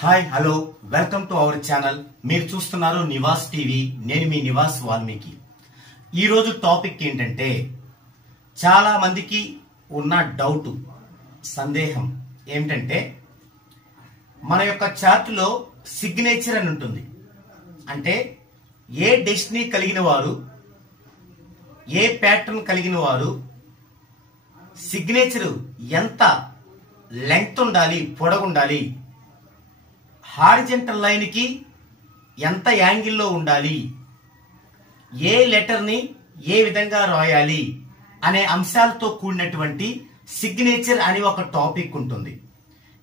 Hi hello welcome to our channel. మీరు చూస్తున్నారు Nivas TV. నేను మీ నివాస్ వాల్మీకి. ఈరోజు టాపిక్ ఏంటంటే, చాలా మందికి ఉన్న డౌట్, సందేహం ఏమిటంటే, మన యొక్క చార్టులో సిగ్నేచర్ అని ఉంటుంది. అంటే ఏ డెస్టినీ కలిగిన వారు, ఏ ప్యాటర్న్ కలిగిన వారు సిగ్నేచర్ ఎంత లెంగ్త్ ఉండాలి, పొడగుండాలి, హారిజంటల్ లైన్ కి ఎంత యాంగిల్లో ఉండాలి, ఏ లెటర్ ని ఏ విధంగా రాయాలి అనే అంశాలతో కూడినటువంటి సిగ్నేచర్ అని ఒక టాపిక్ ఉంటుంది.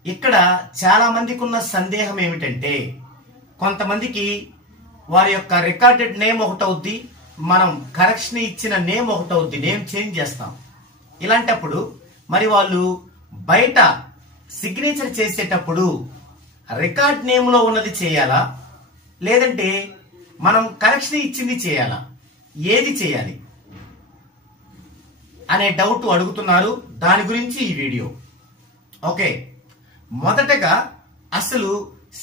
ఇక్కడ చాలా మందికి ఉన్న సందేహం ఏమిటంటే, కొంతమందికి వారి యొక్క రికార్డెడ్ నేమ్ ఒకటవుద్ది, మనం కరెక్షన్ ఇచ్చిన నేమ్ ఒకటవుద్ది, నేమ్ చేంజ్ చేస్తాం. ఇలాంటప్పుడు మరి వాళ్ళు బయట సిగ్నేచర్ చేసేటప్పుడు రికార్డ్ నేమ్ లో ఉన్నది చేయాలా, లేదంటే మనం కరెక్షన్ ఇచ్చింది చేయాలా, ఏది చేయాలి అనే డౌట్ అడుగుతున్నారు. దాని గురించి ఈ వీడియో. ఓకే, మొదటగా అసలు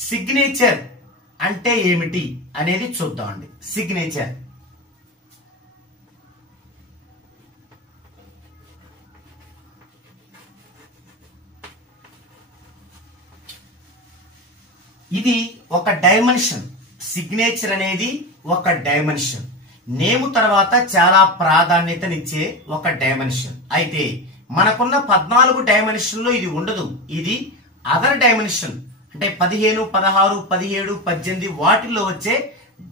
సిగ్నేచర్ అంటే ఏమిటి అనేది చూద్దామండి. సిగ్నేచర్ ఇది ఒక డైమెన్షన్. సిగ్నేచర్ అనేది ఒక డైమెన్షన్. నేము తర్వాత చాలా ప్రాధాన్యతనిచ్చే ఒక డైమెన్షన్. అయితే మనకున్న 14 డైమెన్షన్ లో ఇది ఉండదు. ఇది అదర్ డైమెన్షన్. అంటే 15, 16, 17, 18 వాటిల్లో వచ్చే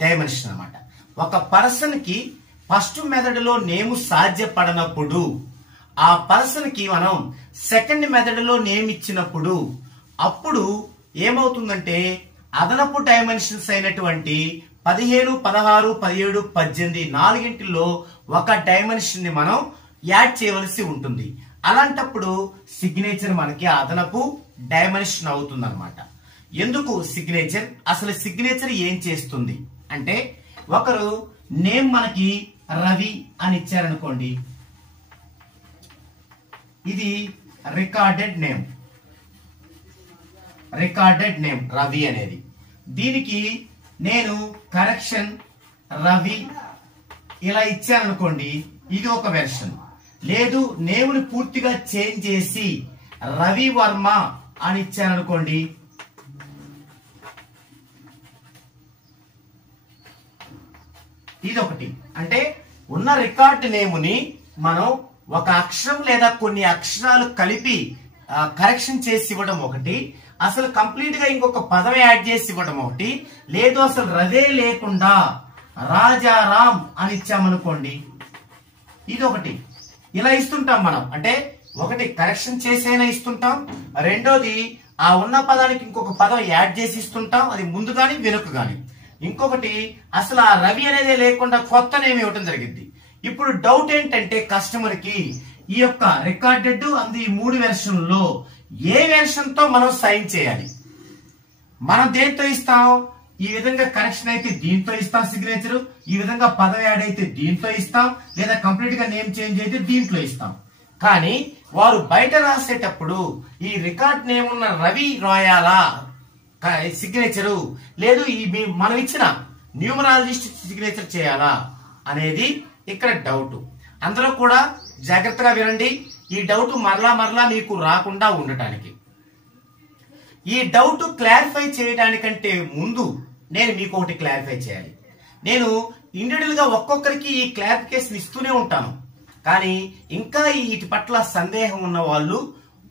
డైమెన్షన్ అన్నమాట. ఒక పర్సన్ కి ఫస్ట్ మెథడ్ లో నేము సాధ్యపడనప్పుడు, ఆ పర్సన్ కి మనం సెకండ్ మెథడ్ లో నేమ్ ఇచ్చినప్పుడు అప్పుడు ఏమవుతుందంటే, అదనపు డైమెన్షన్స్ అయినటువంటి 15, 16, 17, 18 నాలుగింటిలో ఒక డైమెన్షన్ ని మనం యాడ్ చేయవలసి ఉంటుంది. అలాంటప్పుడు సిగ్నేచర్ మనకి అదనపు డైమెన్షన్ అవుతుంది అనమాట. ఎందుకు సిగ్నేచర్? అసలు సిగ్నేచర్ ఏం చేస్తుంది అంటే, ఒకరు నేమ్ మనకి రవి అని ఇచ్చారనుకోండి, ఇది recorded name. Recorded name Ravi అనేది. దీనికి నేను కరెక్షన్ రవి ఇలా ఇచ్చాననుకోండి, ఇది ఒక వెర్షన్. లేదు, నేముని పూర్తిగా చేంజ్ చేసి రవి వర్మ అని ఇచ్చాననుకోండి, ఇదొకటి. అంటే ఉన్న రికార్డ్ నేముని మనం ఒక అక్షరం లేదా కొన్ని అక్షరాలు కలిపి కరెక్షన్ చేసి ఇవ్వడం ఒకటి, అసలు కంప్లీట్ గా ఇంకొక పదం యాడ్ చేసి ఇవ్వడం ఒకటి, లేదు అసలు రవే లేకుండా రాజారాం అని ఇచ్చామనుకోండి, ఇదొకటి. ఇలా ఇస్తుంటాం మనం. అంటే ఒకటి కరెక్షన్ చేసైనా ఇస్తుంటాం, రెండోది ఆ ఉన్న పదానికి ఇంకొక పదం యాడ్ చేసి ఇస్తుంటాం, అది ముందు గాని వెనుక గాని. ఇంకొకటి అసలు ఆ రవి అనేది లేకుండా కొత్త నేమ్ ఇవ్వడం జరిగింది. ఇప్పుడు డౌట్ ఏంటంటే, కస్టమర్ కి ఈ యొక్క రికార్డెడ్ అండ్ ఈ 3 వెర్షన్లో ఏ వెర్షన్ తో మనం సైన్ చేయాలి? మనం దేంతో ఇస్తాం? ఈ విధంగా కరెక్షన్ అయితే దీంతో ఇస్తాం సిగ్నేచర్, ఈ విధంగా పదం యాడ్ అయితే దీంతో ఇస్తాం, లేదా కంప్లీట్ గా నేమ్ చేంజ్ అయితే దీంట్లో ఇస్తాం. కానీ వారు బయట రాసేటప్పుడు ఈ రికార్డ్ నేమ్ ఉన్న రవి రాయాలా సిగ్నేచరు, లేదు ఈ మనం ఇచ్చిన న్యూమరాలజిస్ట్ సిగ్నేచర్ చేయాలా అనేది ఇక్కడ డౌట్. అందులో కూడా జాగ్రత్తగా వినండి. ఈ డౌట్ మరలా మీకు రాకుండా ఉండటానికి, ఈ డౌట్ క్లారిఫై చేయడానికంటే ముందు నేను మీకు ఒకటి క్లారిఫై చేయాలి. నేను ఇండివిజువల్ గా ఒక్కొక్కరికి ఈ క్లారిఫికేషన్ ఇస్తూనే ఉంటాను, కానీ ఇంకా వీటి పట్ల సందేహం ఉన్న వాళ్ళు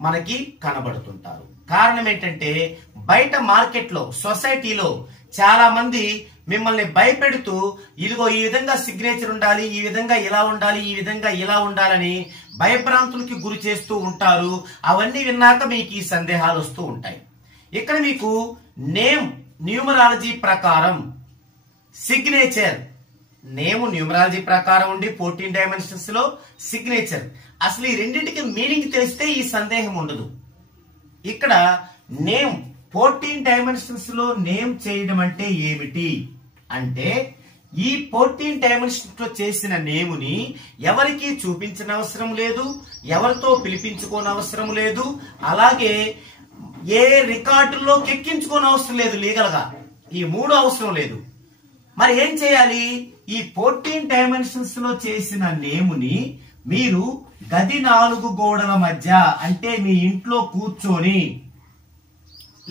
మనకి కనబడుతుంటారు. కారణం ఏంటంటే, బయట మార్కెట్ లో, సొసైటీలో చాలా మంది మిమ్మల్ని భయపెడుతూ, ఇదిగో ఈ విధంగా సిగ్నేచర్ ఉండాలి, ఈ విధంగా ఇలా ఉండాలి, ఈ విధంగా ఇలా ఉండాలని భయభ్రాంతులకి గురి చేస్తూ ఉంటారు. అవన్నీ విన్నాక మీకు ఈ సందేహాలు వస్తూ ఉంటాయి. ఇక్కడ మీకు నేమ్ న్యూమరాలజీ ప్రకారం సిగ్నేచర్, నేమ్ న్యూమరాలజీ ప్రకారం ఉండి 14 డైమెన్షన్స్ లో సిగ్నేచర్, అసలు ఈ రెండింటికి మీనింగ్ తెలిస్తే ఈ సందేహం ఉండదు. ఇక్కడ నేమ్ 14 డైమెన్షన్స్ లో నేమ్ చేయడం అంటే ఏమిటి అంటే, ఈ 14 డైమెన్షన్స్ లో చేసిన నేముని ఎవరికి చూపించిన అవసరం లేదు, ఎవరితో పిలిపించుకోని అవసరం లేదు. అలాగే ఏ రికార్డుల్లోకి ఎక్కించుకోని అవసరం లేదు, లీగల్ గా ఈ 3 అవసరం లేదు. మరి ఏం చేయాలి? ఈ 14 డైమెన్షన్స్ లో చేసిన నేముని మీరు గది 4 గోడల మధ్య, అంటే మీ ఇంట్లో కూర్చొని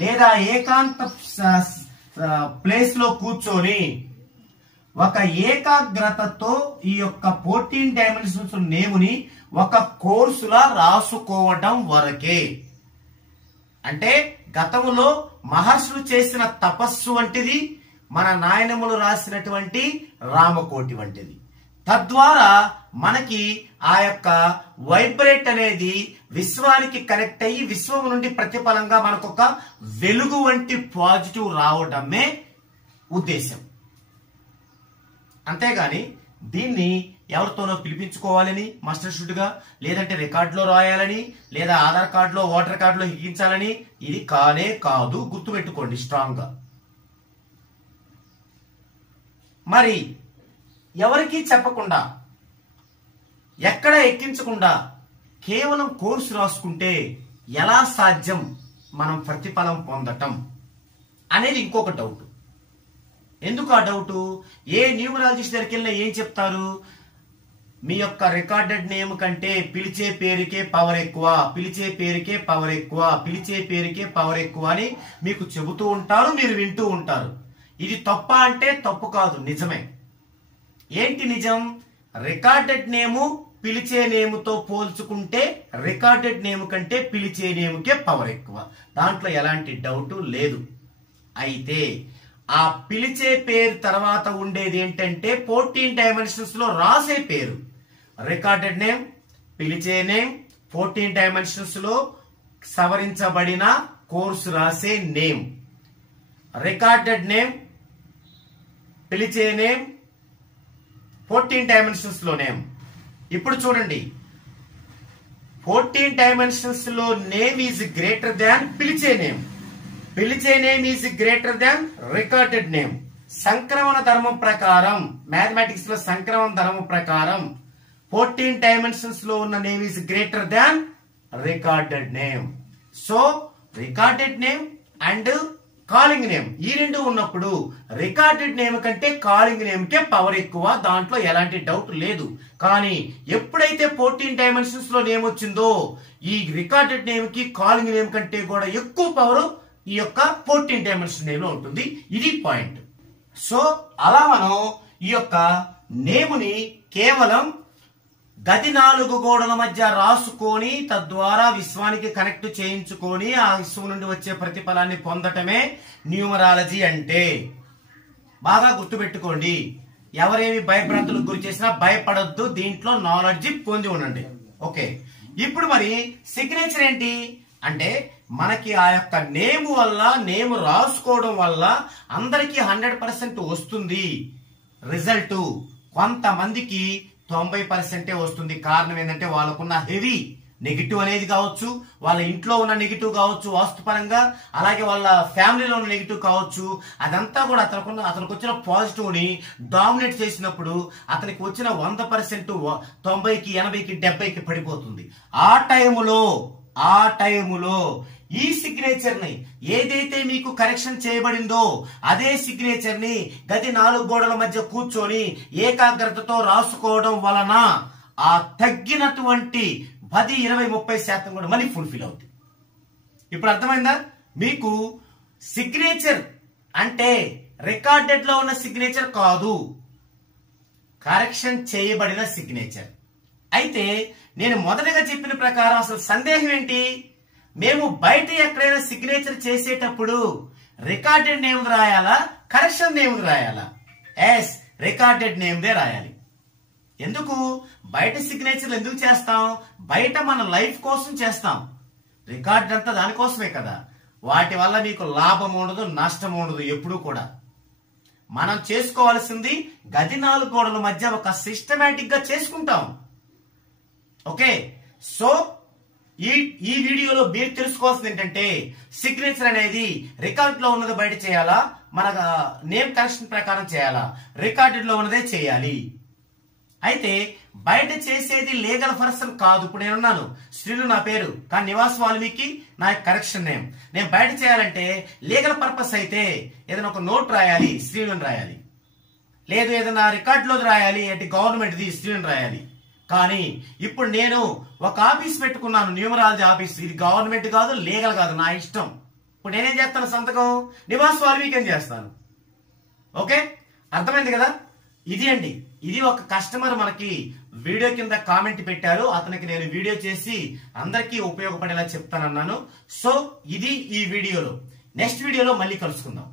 లేదా ఏకాంత ప్లేస్ లో కూర్చొని ఒక ఏకాగ్రతతో ఈ యొక్క 14 డైమెన్షన్స్ నేముని ఒక కోర్సులా రాసుకోవడం వరకే. అంటే గతములో మహర్షులు చేసిన తపస్సు వంటిది, మన నాయనములు రాసినటువంటి రామకోటి వంటిది. తద్వారా మనకి ఆ యొక్క వైబ్రేట్ అనేది విశ్వానికి కనెక్ట్ అయ్యి విశ్వం నుండి ప్రతిఫలంగా మనకొక వెలుగు వంటి పాజిటివ్ రావడమే ఉద్దేశం. అంతేగాని దీన్ని ఎవరితోనో పిలిపించుకోవాలని మాస్టర్ షూట్గా, లేదంటే రికార్డులో రాయాలని, లేదా ఆధార్ కార్డులో ఓటర్ కార్డులో ఎక్కించాలని ఇది కానే కాదు. గుర్తుపెట్టుకోండి స్ట్రాంగ్ గా. మరి ఎవరికీ చెప్పకుండా, ఎక్కడ ఎక్కించకుండా కేవలం కోర్సు రాసుకుంటే ఎలా సాధ్యం మనం ప్రతిఫలం పొందటం అనేది ఇంకొక డౌట్. ఎందుకు ఆ డౌట్? ఏ న్యూమరాలజిస్ట్ దగ్గరికి వెళ్ళినా ఏం చెప్తారు? మీ యొక్క రికార్డెడ్ నేమ్ కంటే పిలిచే పేరుకే పవర్ ఎక్కువ, పిలిచే పేరుకే పవర్ ఎక్కువ, పిలిచే పేరుకే పవర్ ఎక్కువ అని మీకు చెబుతూ ఉంటారు, మీరు వింటూ ఉంటారు. ఇది తప్ప అంటే తప్పు కాదు, నిజమే. ఏంటి నిజం? రికార్డెడ్ నేము పిలిచే నేముతో పోల్చుకుంటే రికార్డెడ్ నేమ్ కంటే పిలిచే నేముకే పవర్ ఎక్కువ, దాంట్లో ఎలాంటి డౌట్ లేదు. అయితే ఆ పిలిచే పేరు తర్వాత ఉండేది ఏంటంటే 14 డైమెన్షన్స్ లో రాసే పేరు. రికార్డెడ్ నేమ్, పిలిచే నేమ్, 14 డైమెన్షన్స్ లో సవరించబడిన కోర్సు రాసే నేమ్. రికార్డెడ్ నేమ్, పిలిచే నేమ్, 14 డైమెన్షన్స్ లో నేమ్. ఇప్పుడు చూడండి, 14 డైమెన్షన్స్ లో నేమ్ ఈజ్ గ్రేటర్ దాన్ పిలిచే నేమ్, పిలిచే name is greater than recorded name. సంక్రమణ ధర్మం ప్రకారం, మ్యాథమెటిక్స్ లో సంక్రమణ ధర్మం ప్రకారం 14 డైమెన్షన్స్ లో ఉన్న name is greater than recorded name. So recorded name and calling name ఈ రెండు ఉన్నప్పుడు రికార్డెడ్ నేమ్ కంటే కాలింగ్ నేమ్ కే పవర్ ఎక్కువ, దాంట్లో ఎలాంటి డౌట్ లేదు. కానీ ఎప్పుడైతే 14 డైమెన్షన్స్ లో నేమ్ వచ్చిందో ఈ రికార్డెడ్ నేమ్ కి కాలింగ్ నేమ్ కంటే కూడా ఎక్కువ పవర్ ఈ యొక్క 14 డైమెన్షన్ నేమ్ లో ఉంటుంది. ఇది పాయింట్. సో అలా మనం ఈ యొక్క నేముని కేవలం గది 4 గోడల మధ్య రాసుకొని తద్వారా విశ్వానికి కనెక్ట్ చేయించుకొని ఆ విశ్వం నుండి వచ్చే ప్రతిఫలాన్ని పొందటమే న్యూమరాలజీ అంటే. బాగా గుర్తుపెట్టుకోండి, ఎవరేమి భయభ్రాంతులకు గురి చేసినా భయపడొద్దు, దీంట్లో నాలెడ్జ్ పొంది ఉండండి. ఓకే, ఇప్పుడు మరి సిగ్నేచర్ ఏంటి అంటే మనకి ఆ యొక్క నేమ్ వల్ల, నేమ్ రాసుకోవడం వల్ల అందరికీ 100% వస్తుంది రిజల్ట్. కొంతమందికి 90% వస్తుంది. కారణం ఏంటంటే వాళ్ళకున్న హెవీ నెగిటివ్ అనేది కావచ్చు, వాళ్ళ ఇంట్లో ఉన్న నెగిటివ్ కావచ్చు వాస్తుపరంగా, అలాగే వాళ్ళ ఫ్యామిలీలో ఉన్న నెగిటివ్ కావచ్చు. అదంతా కూడా అతనికి వచ్చిన పాజిటివ్ ని డామినేట్ చేసినప్పుడు అతనికి వచ్చిన 100% 90కి 80కి 70కి పడిపోతుంది. ఆ టైములో ఈ సిగ్నేచర్ ని ఏదైతే మీకు కరెక్షన్ చేయబడిందో అదే సిగ్నేచర్ ని గది 4 గోడల మధ్య కూర్చొని ఏకాగ్రతతో రాసుకోవడం వలన ఆ తగ్గినటువంటి 10, 20, 30% కూడా మళ్ళీ ఫుల్ఫిల్ అవుతుంది. ఇప్పుడు అర్థమైందా మీకు? సిగ్నేచర్ అంటే రికార్డెడ్ లో ఉన్న సిగ్నేచర్ కాదు, కరెక్షన్ చేయబడిన సిగ్నేచర్. అయితే నేను మొదటగా చెప్పిన ప్రకారం అసలు సందేహం ఏంటి? మేము బయట ఎక్కడైనా సిగ్నేచర్ చేసేటప్పుడు రికార్డెడ్ నేమ్ రాయాలా, కరెక్షన్ నేమ్ రాయాలా? ఎస్, రికార్డెడ్ నేమ్దే రాయాలి. ఎందుకు? బయట సిగ్నేచర్లు ఎందుకు చేస్తాం? బయట మన లైఫ్ కోసం చేస్తాం. రికార్డ్ అంతా దానికోసమే కదా. వాటి వల్ల మీకు లాభం ఉండదు, నష్టం ఉండదు ఎప్పుడూ కూడా. మనం చేసుకోవాల్సింది గది 4 గోడల మధ్య ఒక సిస్టమేటిక్ గా చేసుకుంటాం. ఓకే, సో ఈ వీడియోలో మీరు తెలుసుకోవాల్సింది ఏంటంటే సిగ్నేచర్ అనేది రికార్డ్ లో ఉన్నది బయట చేయాలా, మన నేమ్ కరెక్షన్ ప్రకారం చేయాలా? రికార్డెడ్ లో ఉన్నదే చేయాలి. అయితే బయట చేసేది లీగల్ పర్సన్ కాదు. ఇప్పుడు నేనున్నాను, శ్రీను నా పేరు, కానీ నివాస్ వాల్మీకి నా కరెక్షన్ నేమ్. నేను బయట చేయాలంటే లీగల్ పర్పస్ అయితే ఏదైనా ఒక నోట్ రాయాలి, శ్రీను రాయాలి, లేదు ఏదైనా రికార్డులో రాయాలి అంటే గవర్నమెంట్ది శ్రీను రాయాలి. కానీ ఇప్పుడు నేను ఒక ఆఫీస్ పెట్టుకున్నాను, న్యూమరాలజీ ఆఫీస్. ఇది గవర్నమెంట్ కాదు, లీగల్ కాదు, నా ఇష్టం. ఇప్పుడు నేనేం చేస్తాను, సంతకం నివాస్ వాల్మీకి అని చేస్తాను. ఓకే, అర్థమైంది కదా? ఇది అండి, ఇది ఒక కస్టమర్ మనకి వీడియో కింద కామెంట్ పెట్టారు. అతనికి నేను వీడియో చేసి అందరికీ ఉపయోగపడేలా చెప్తానన్నాను. సో ఇది ఈ వీడియోలో. నెక్స్ట్ వీడియోలో మళ్ళీ కలుసుకుందాం.